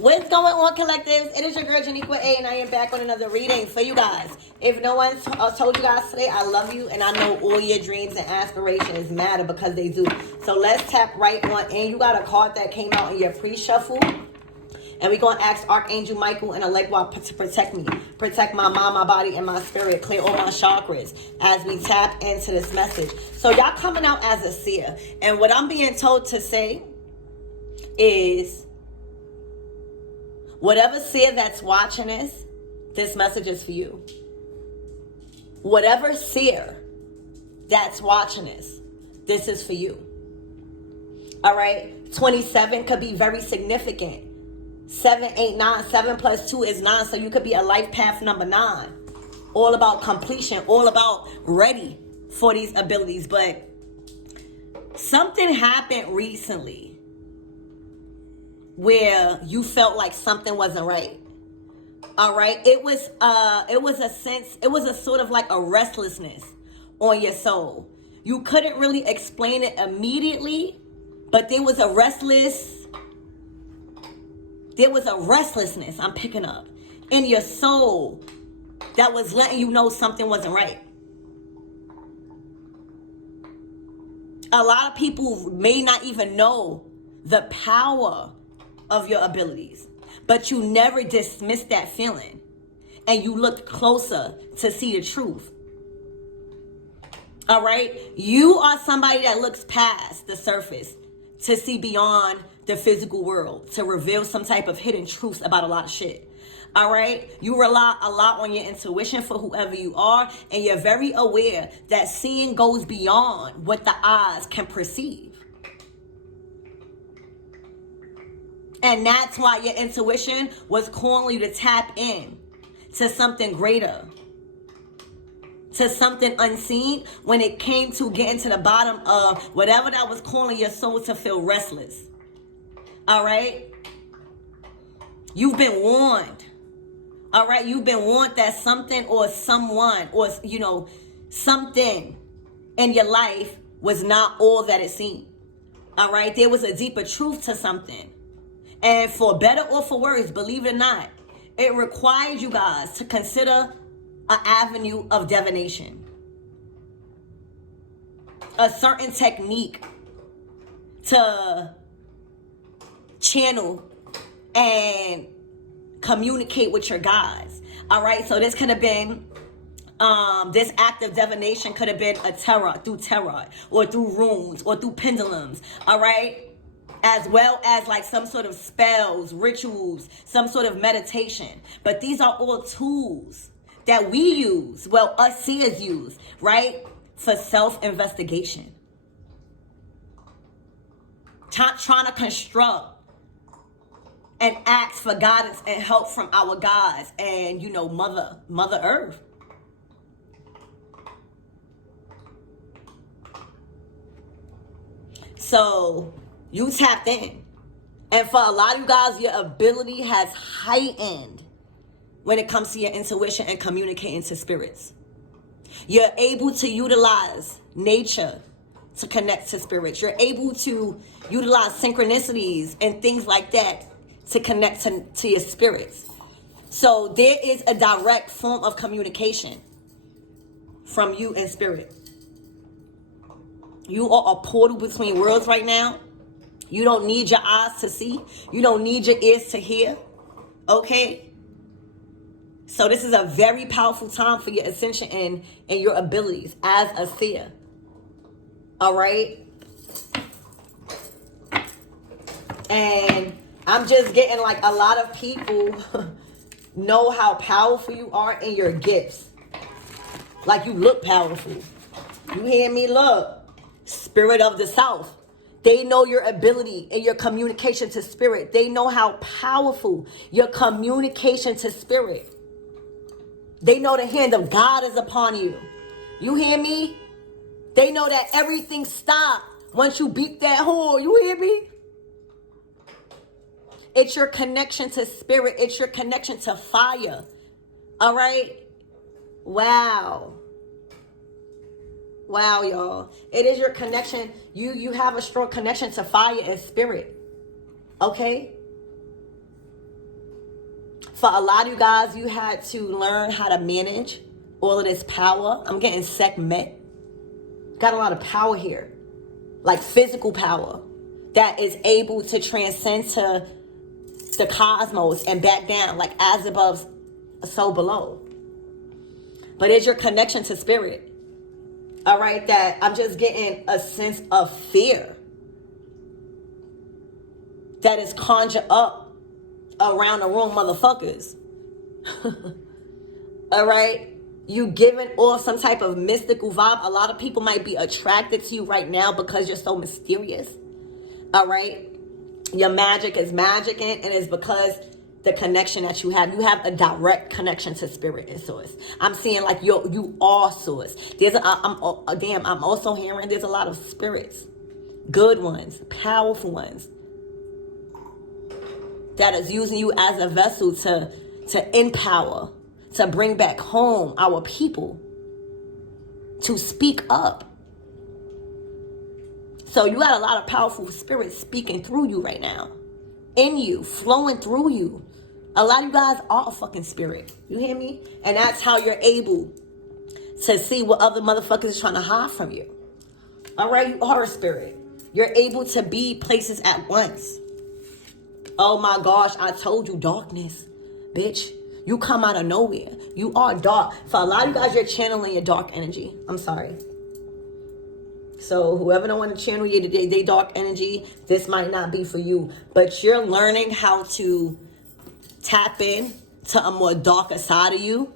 What's going on, collectives? It is your girl Janiqua A, and I am back on another reading for you guys. If no one told you guys today, I love you, and I know all your dreams and aspirations matter because they do. So let's tap right on in. You got a card that came out in your pre-shuffle, and we're going to ask Archangel Michael and Allegra to protect me. Protect my mind, my body, and my spirit. Clear all my chakras as we tap into this message. So y'all coming out as a seer. And what I'm being told to say is, whatever seer that's watching this message is for you. Whatever seer that's watching this is for you. All right? 27 could be very significant. 7, 8, 9. 7 plus 2 is 9. So you could be a life path number 9. All about completion. All about ready for these abilities. But something happened recently where you felt like something wasn't right. All right. It was a sort of like a restlessness on your soul. You couldn't really explain it immediately, but there was a restlessness I'm picking up in your soul that was letting you know something wasn't right. A lot of people may not even know the power of your abilities, but you never dismissed that feeling and you looked closer to see the truth. All right. You are somebody that looks past the surface to see beyond the physical world, to reveal some type of hidden truths about a lot of shit. All right. You rely a lot on your intuition for whoever you are, and you're very aware that seeing goes beyond what the eyes can perceive. And that's why your intuition was calling you to tap in to something greater, to something unseen, when it came to getting to the bottom of whatever that was calling your soul to feel restless. All right? You've been warned. All right? You've been warned that something or someone or, something in your life was not all that it seemed. All right? There was a deeper truth to something. And for better or for worse, believe it or not, it requires you guys to consider an avenue of divination. A certain technique to channel and communicate with your guides. All right, so this could have been, this act of divination could have been through tarot, or through runes, or through pendulums. All right. As well as like some sort of spells, rituals, some sort of meditation. But these are all tools that we use, well, us seers use, right? For self-investigation. Trying to construct and ask for guidance and help from our guides and, Mother Earth. So you tapped in. And for a lot of you guys, your ability has heightened when it comes to your intuition and communicating to spirits. You're able to utilize nature to connect to spirits. You're able to utilize synchronicities and things like that to connect to your spirits. So there is a direct form of communication from you and spirit. You are a portal between worlds right now. You don't need your eyes to see. You don't need your ears to hear. Okay? So this is a very powerful time for your ascension and your abilities as a seer. All right? And I'm just getting like a lot of people know how powerful you are in your gifts. Like you look powerful. You hear me? Look. Spirit of the South. They know your ability and your communication to spirit. They know how powerful your communication to spirit. They know the hand of God is upon you. You hear me? They know that everything stopped once you beat that horn. You hear me? It's your connection to spirit. It's your connection to fire. All right? Wow. Wow, y'all. It is your connection. You have a strong connection to fire and spirit. Okay? For a lot of you guys, you had to learn how to manage all of this power. I'm getting Sekhmet. Got a lot of power here. Like physical power that is able to transcend to the cosmos and back down, like as above, so below. But it's your connection to spirit. All right, that I'm just getting a sense of fear that is conjured up around the room, motherfuckers. All right, you giving off some type of mystical vibe. A lot of people might be attracted to you right now because you're so mysterious. All right, your magic is magicking, and it's because the connection that you have a direct connection to spirit and source. I'm seeing like you are source. I'm also hearing there's a lot of spirits, good ones, powerful ones, that is using you as a vessel to empower, to bring back home our people, to speak up. So you got a lot of powerful spirits speaking through you right now, in you, flowing through you. A lot of you guys are a fucking spirit. You hear me? And that's how you're able to see what other motherfuckers are trying to hide from you. All right, you are a spirit. You're able to be places at once. Oh my gosh, I told you, darkness, bitch. You come out of nowhere. You are dark. For a lot of you guys, you're channeling your dark energy. I'm sorry. So whoever don't want to channel you today, they dark energy, this might not be for you. But you're learning how to tap in to a more darker side of you.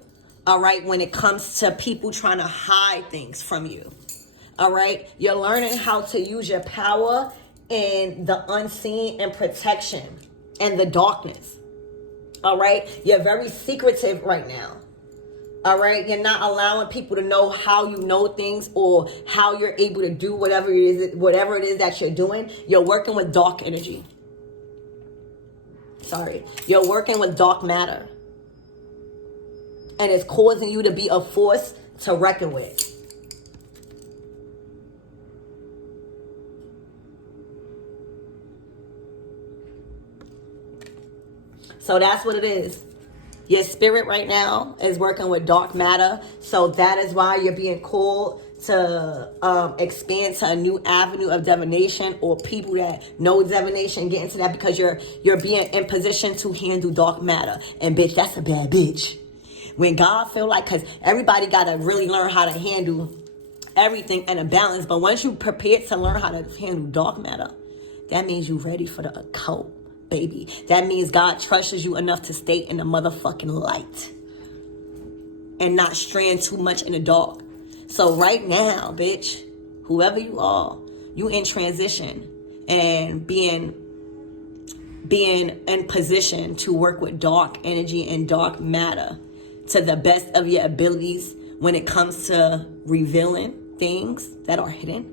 All right, when it comes to people trying to hide things from you. All right, you're learning how to use your power in the unseen and protection and the darkness. All right, you're very secretive right now. All right, you're not allowing people to know how you know things or how you're able to do whatever it is that you're doing. You're working with dark energy. Sorry, you're working with dark matter, and it's causing you to be a force to reckon with. So that's what it is. Your spirit right now is working with dark matter. So that is why you're being called to expand to a new avenue of divination, or people that know divination get into that, because you're being in position to handle dark matter. And bitch, that's a bad bitch. When God feel like, because everybody got to really learn how to handle everything in a balance. But once you prepared to learn how to handle dark matter, that means you're ready for the occult. Baby, that means God trusts you enough to stay in the motherfucking light and not strand too much in the dark. So right now, bitch, whoever you are, you in transition and being in position to work with dark energy and dark matter to the best of your abilities when it comes to revealing things that are hidden,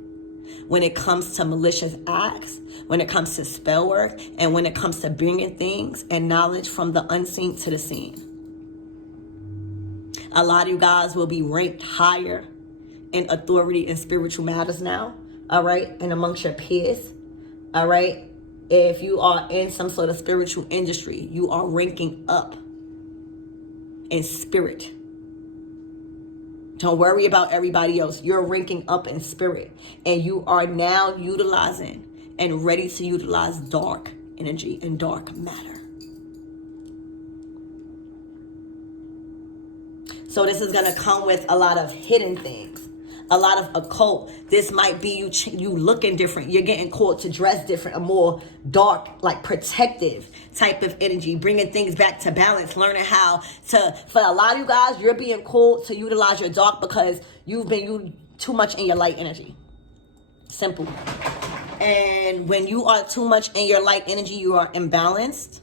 when it comes to malicious acts, when it comes to spell work, and when it comes to bringing things and knowledge from the unseen to the seen. A lot of you guys will be ranked higher in authority in spiritual matters now, all right, and amongst your peers, all right? If you are in some sort of spiritual industry, you are ranking up in spirit. Don't worry about everybody else. You're ranking up in spirit, and you are now utilizing and ready to utilize dark energy and dark matter. So this is going to come with a lot of hidden things, a lot of occult. This might be you looking different. You're getting called to dress different, a more dark, like protective type of energy, bringing things back to balance, learning how to, for a lot of you guys, you're being called to utilize your dark because you've been too much in your light energy. Simple. And when you are too much in your light energy, you are imbalanced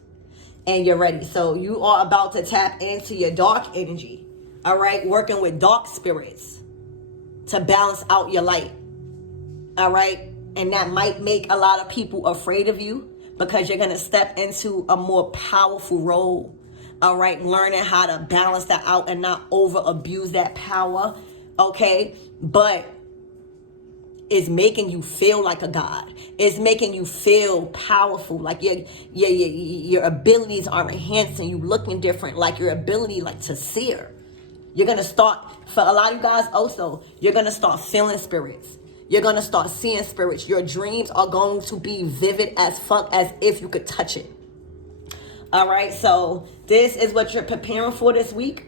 and you're ready. So you are about to tap into your dark energy. All right, working with dark spirits to balance out your light. All right, and that might make a lot of people afraid of you because you're going to step into a more powerful role. All right, learning how to balance that out and not over abuse that power. Okay, but is making you feel like a god. It's making you feel powerful, like your abilities are enhancing, you looking different, like your ability like to seer. You're going to start, for a lot of you guys also, you're going to start feeling spirits. You're going to start seeing spirits. Your dreams are going to be vivid as fuck, as if you could touch it. All right, so this is what you're preparing for this week.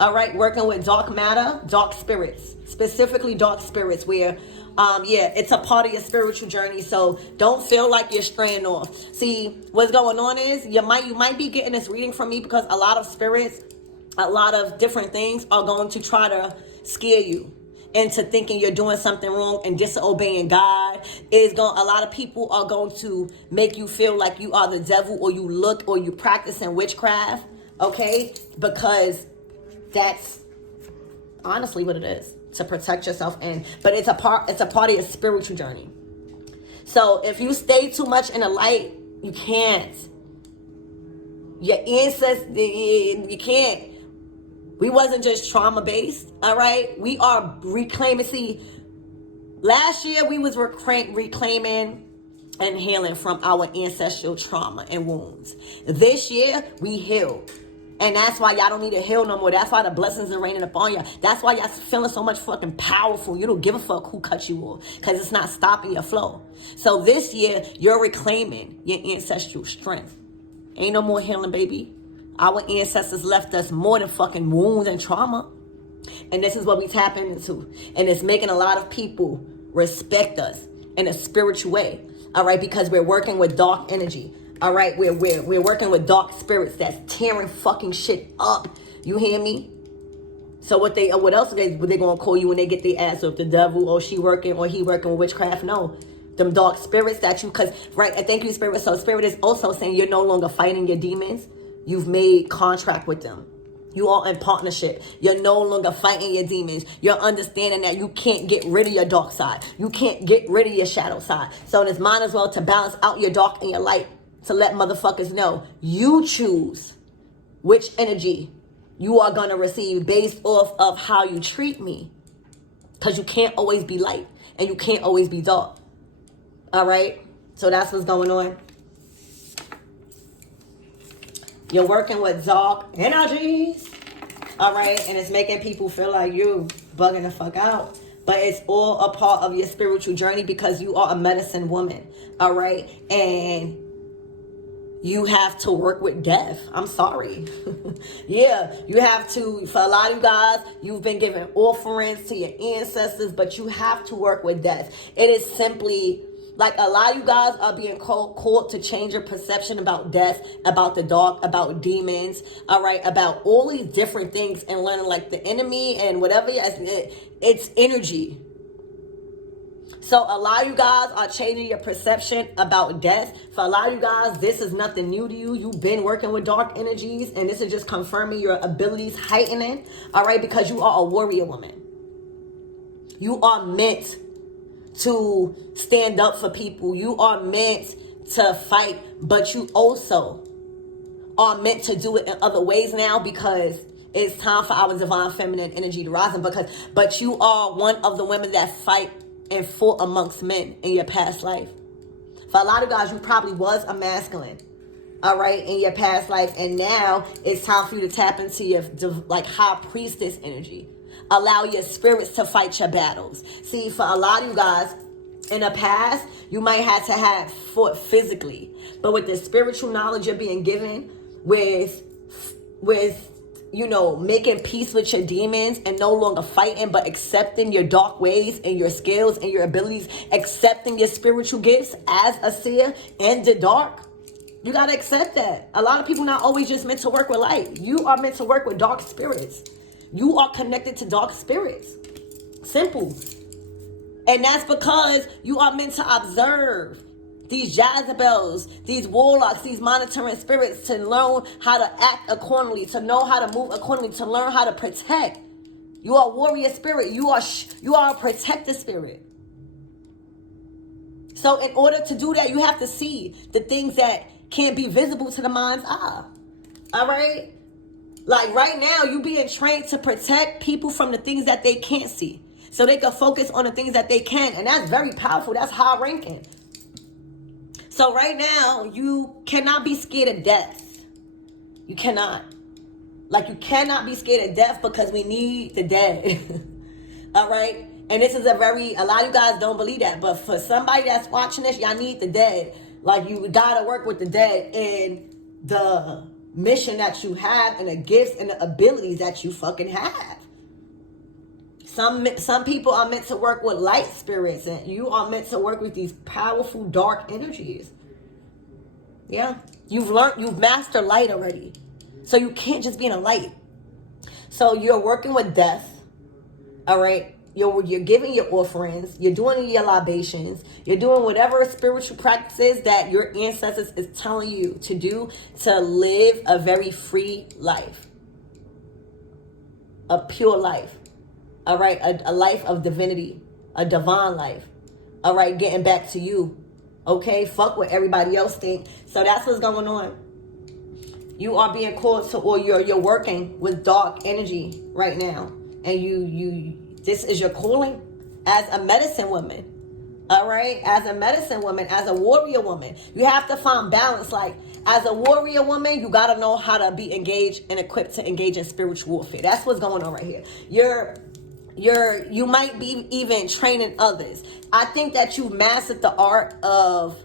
All right, working with dark matter, dark spirits, specifically dark spirits where, it's a part of your spiritual journey. So don't feel like you're straying off. See, what's going on is you might be getting this reading from me because a lot of spirits, a lot of different things are going to try to scare you into thinking you're doing something wrong and disobeying God. A lot of people are going to make you feel like you are the devil, or you practicing witchcraft, okay? Because that's honestly what it is, to protect yourself. But it's a part of your spiritual journey. So if you stay too much in the light, you can't. Your ancestors, you can't. We wasn't just trauma-based, all right? We are reclaiming. See, last year we was reclaiming and healing from our ancestral trauma and wounds. This year, we healed. And that's why y'all don't need to heal no more. That's why the blessings are raining upon y'all. That's why y'all feeling so much fucking powerful. You don't give a fuck who cut you off, because it's not stopping your flow. So this year, you're reclaiming your ancestral strength. Ain't no more healing, baby. Our ancestors left us more than fucking wounds and trauma. And this is what we tapping into. And it's making a lot of people respect us in a spiritual way. All right, because we're working with dark energy. All right, we're working with dark spirits that's tearing fucking shit up. You hear me? So what else are they gonna call you when they get their ass up? The devil, or she working, or he working with witchcraft? No. Them dark spirits that you, and thank you, Spirit. So Spirit is also saying you're no longer fighting your demons. You've made contract with them. You are in partnership. You're no longer fighting your demons. You're understanding that you can't get rid of your dark side. You can't get rid of your shadow side. So it's might as well to balance out your dark and your light, to let motherfuckers know you choose which energy you are going to receive based off of how you treat me. Because you can't always be light and you can't always be dark. All right? So that's what's going on. You're working with dark energies. All right? And it's making people feel like you bugging the fuck out. But it's all a part of your spiritual journey because you are a medicine woman. All right? And you have to work with death. I'm sorry. Yeah, you have to. For a lot of you guys, you've been giving offerings to your ancestors, but you have to work with death. It is simply like a lot of you guys are being called to change your perception about death, about the dark, about demons, all right, about all these different things, and learning like the enemy and whatever. It's energy. So a lot of you guys are changing your perception about death. For a lot of you guys, this is nothing new to you. You've been working with dark energies, and this is just confirming your abilities heightening, all right, because you are a warrior woman. You are meant to stand up for people. You are meant to fight, but you also are meant to do it in other ways now because it's time for our divine feminine energy to rise. But you are one of the women that fight and fought amongst men in your past life. For a lot of guys, you probably was a masculine, all right, in your past life, and now it's time for you to tap into your like high priestess energy. Allow your spirits to fight your battles. See, for a lot of you guys, in the past, you might have fought physically, but with the spiritual knowledge you're being given, with you know, making peace with your demons and no longer fighting, but accepting your dark ways and your skills and your abilities, accepting your spiritual gifts as a seer and the dark. You got to accept that. A lot of people not always just meant to work with light. You are meant to work with dark spirits. You are connected to dark spirits. Simple. And that's because you are meant to observe these Jezebels, these warlocks, these monitoring spirits, to learn how to act accordingly, to know how to move accordingly, to learn how to protect. You are a warrior spirit. You are a protector spirit. So in order to do that, you have to see the things that can't be visible to the mind's eye. All right? Like right now, you being trained to protect people from the things that they can't see. So they can focus on the things that they can. And that's very powerful. That's high ranking. So right now, you cannot be scared of death. You cannot. Like, you cannot be scared of death because we need the dead. All right? And this is a lot of you guys don't believe that. But for somebody that's watching this, y'all need the dead. Like, you gotta work with the dead in the mission that you have and the gifts and the abilities that you fucking have. Some people are meant to work with light spirits, and you are meant to work with these powerful dark energies. Yeah. You've mastered light already. So you can't just be in a light. So you're working with death. All right. You're giving your offerings. You're doing your libations. You're doing whatever spiritual practices that your ancestors is telling you to do to live a very free life. A pure life. All right. A life of divinity. A divine life. All right. Getting back to you. Okay. Fuck what everybody else think. So that's what's going on. You are being called to, or you're working with dark energy right now. And this is your calling as a medicine woman. All right. As a medicine woman, as a warrior woman, you have to find balance. Like, as a warrior woman, you got to know how to be engaged and equipped to engage in spiritual warfare. That's what's going on right here. You might be even training others. I think that you mastered the art of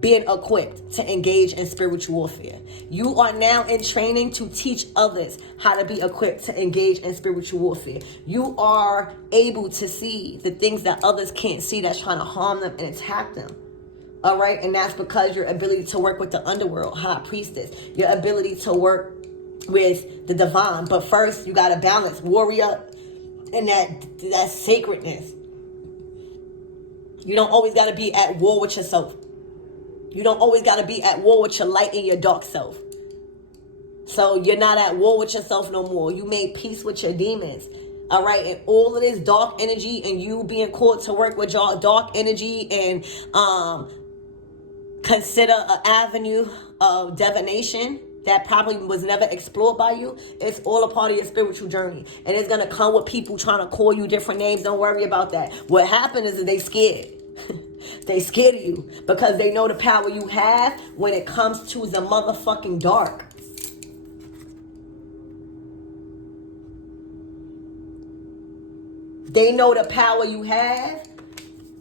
being equipped to engage in spiritual warfare. You are now in training to teach others how to be equipped to engage in spiritual warfare. You are able to see the things that others can't see that's trying to harm them and attack them. All right. And that's because your ability to work with the underworld, high priestess, your ability to work with the divine. But first, you got to balance warrior and that sacredness. You don't always got to be at war with yourself. You don't always got to be at war with your light and your dark self. So you're not at war with yourself no more. You made peace with your demons. All right. And all of this dark energy and you being called to work with your dark energy and consider an avenue of divination that probably was never explored by you. It's all a part of your spiritual journey. And it's going to come with people trying to call you different names. Don't worry about that. What happened is that they scared. They scared of you because they know the power you have when it comes to the motherfucking dark. They know the power you have,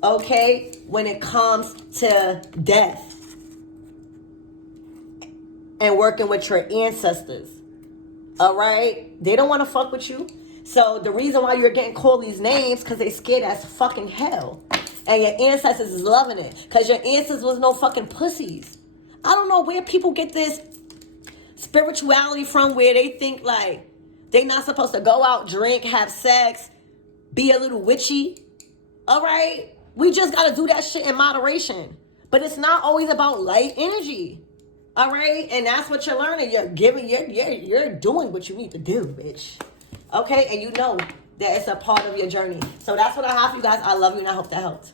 okay, when it comes to death and working with your ancestors. All right? They don't want to fuck with you. So the reason why you're getting called these names because they scared as fucking hell. And your ancestors is loving it. Because your ancestors was no fucking pussies. I don't know where people get this spirituality from where they think like they not supposed to go out, drink, have sex, be a little witchy. All right? We just got to do that shit in moderation. But it's not always about light energy. All right? And that's what you're learning. You're doing what you need to do, bitch. Okay? And you know that it's a part of your journey. So that's what I have for you guys. I love you and I hope that helped.